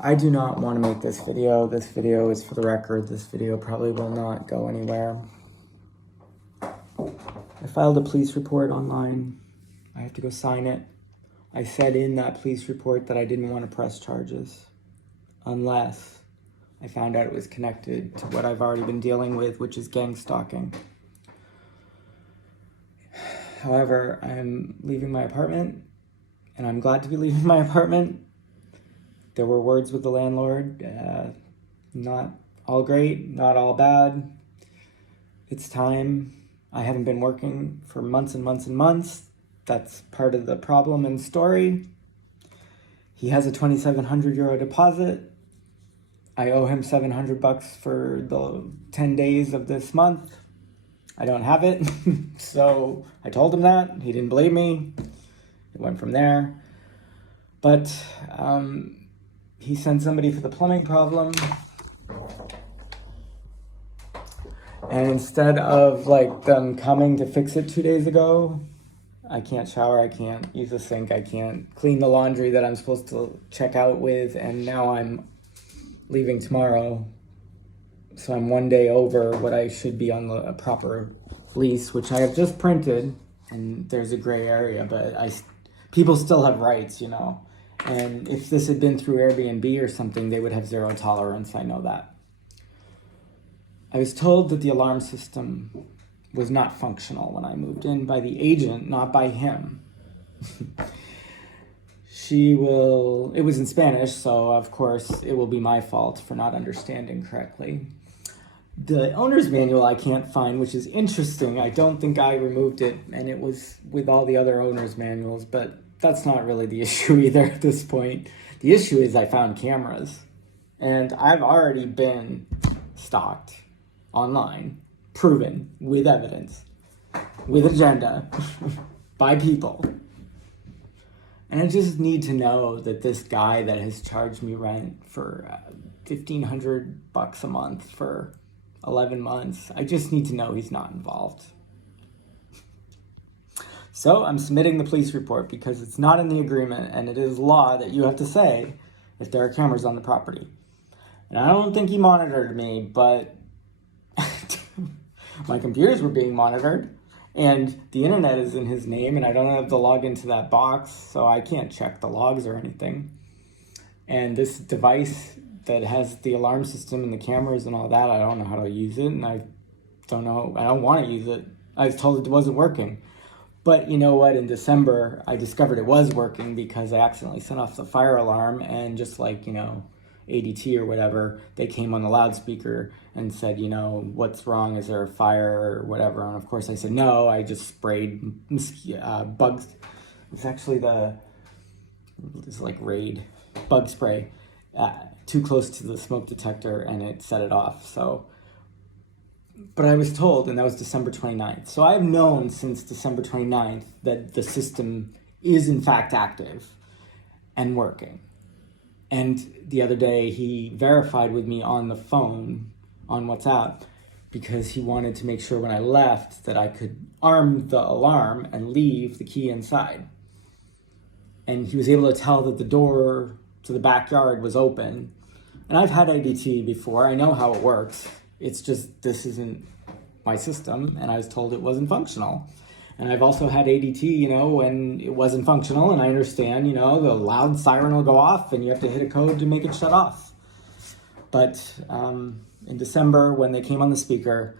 I do not want to make this video. This video is for the record. This video probably will not go anywhere. I filed a police report online. I have to go sign it. I said in that police report that I didn't want to press charges unless I found out it was connected to what I've already been dealing with, which is gang stalking. However, I'm leaving my apartment, and I'm glad to be leaving my apartment. There were words with the landlord, not all great, not all bad. It's time. I haven't been working for months and months and months. That's part of the problem and story. He has a 2,700 euro deposit. I owe him $700 for the 10 days of this month. I don't have it. So I told him that. He didn't believe me. It went from there. But he sent somebody for the plumbing problem. And instead of them coming to fix it 2 days ago, I can't shower, I can't use a sink, I can't clean the laundry that I'm supposed to check out with, and now I'm leaving tomorrow. So I'm 1 day over what I should be on a proper lease, which I have just printed, and there's a gray area, but people still have rights, you know. And if this had been through Airbnb or something, they would have zero tolerance, I know that. I was told that the alarm system was not functional when I moved in by the agent, not by him. It was in Spanish, so of course it will be my fault for not understanding correctly. The owner's manual I can't find, which is interesting. I don't think I removed it, and it was with all the other owner's manuals, but that's not really the issue either at this point. The issue is I found cameras, and I've already been stalked online, proven, with evidence, with agenda, by people. And I just need to know that this guy that has charged me rent for $1,500 a month for 11 months, I just need to know he's not involved. So I'm submitting the police report because it's not in the agreement, and it is law that you have to say if there are cameras on the property. And I don't think he monitored me, but my computers were being monitored, and the internet is in his name, and I don't have to log into that box, so I can't check the logs or anything. And this device that has the alarm system and the cameras and all that, I don't know how to use it, and I don't want to use it. I was told it wasn't working. But you know what, in December, I discovered it was working because I accidentally sent off the fire alarm, and just ADT or whatever, they came on the loudspeaker and said, what's wrong? Is there a fire or whatever? And of course I said, no, I just sprayed bugs. It's actually Raid bug spray too close to the smoke detector, and it set it off. So, but I was told, and that was December 29th. So I've known since December 29th that the system is in fact active and working. And the other day, he verified with me on the phone, on WhatsApp, because he wanted to make sure when I left that I could arm the alarm and leave the key inside. And he was able to tell that the door to the backyard was open. And I've had ADT before. I know how it works. It's just this isn't my system, and I was told it wasn't functional. And I've also had ADT, when it wasn't functional, and I understand, the loud siren will go off and you have to hit a code to make it shut off. But in December, when they came on the speaker,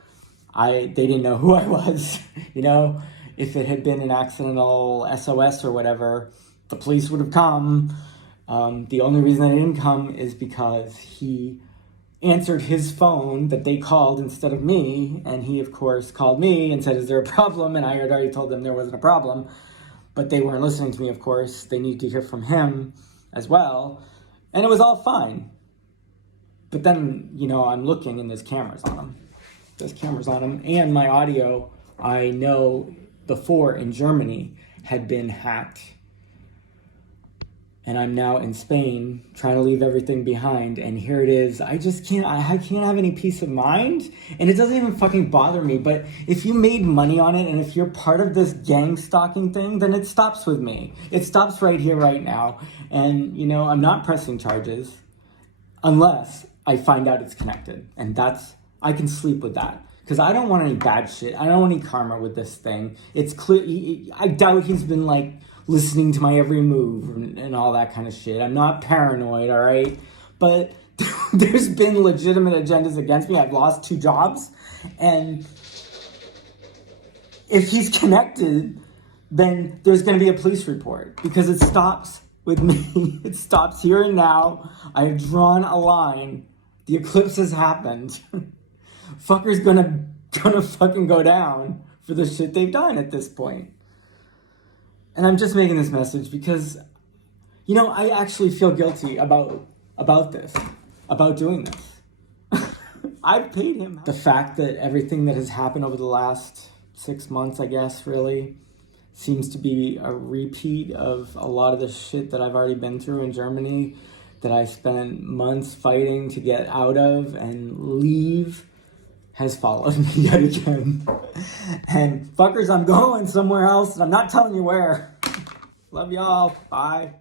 they didn't know who I was. If it had been an accidental SOS or whatever, the police would have come. The only reason they didn't come is because he answered his phone that they called instead of me, and he of course called me and said, is there a problem? And I had already told them there wasn't a problem, but they weren't listening to me, of course. They needed to hear from him as well, and it was all fine. But then, I'm looking, and there's cameras on him. And my audio, I know before in Germany had been hacked. And I'm now in Spain trying to leave everything behind, and here it is. I can't have any peace of mind, and it doesn't even fucking bother me. But if you made money on it, and if you're part of this gang stalking thing, then it stops with me. It stops right here, right now. And, I'm not pressing charges. unless I find out it's connected. And I can sleep with that. Because I don't want any bad shit. I don't want any karma with this thing. It's clear. I doubt he's been like listening to my every move and all that kind of shit. I'm not paranoid, all right? But there's been legitimate agendas against me. I've lost 2 jobs. And if he's connected, then there's going to be a police report. Because it stops with me. It stops here and now. I have drawn a line. The eclipse has happened. Fucker's gonna fucking go down for the shit they've done at this point. And I'm just making this message because, I actually feel guilty about this, about doing this. I've paid him. The fact that everything that has happened over the last 6 months, I guess, really seems to be a repeat of a lot of the shit that I've already been through in Germany, that I spent months fighting to get out of and leave, has followed me yet again. And fuckers, I'm going somewhere else, and I'm not telling you where. Love y'all. Bye.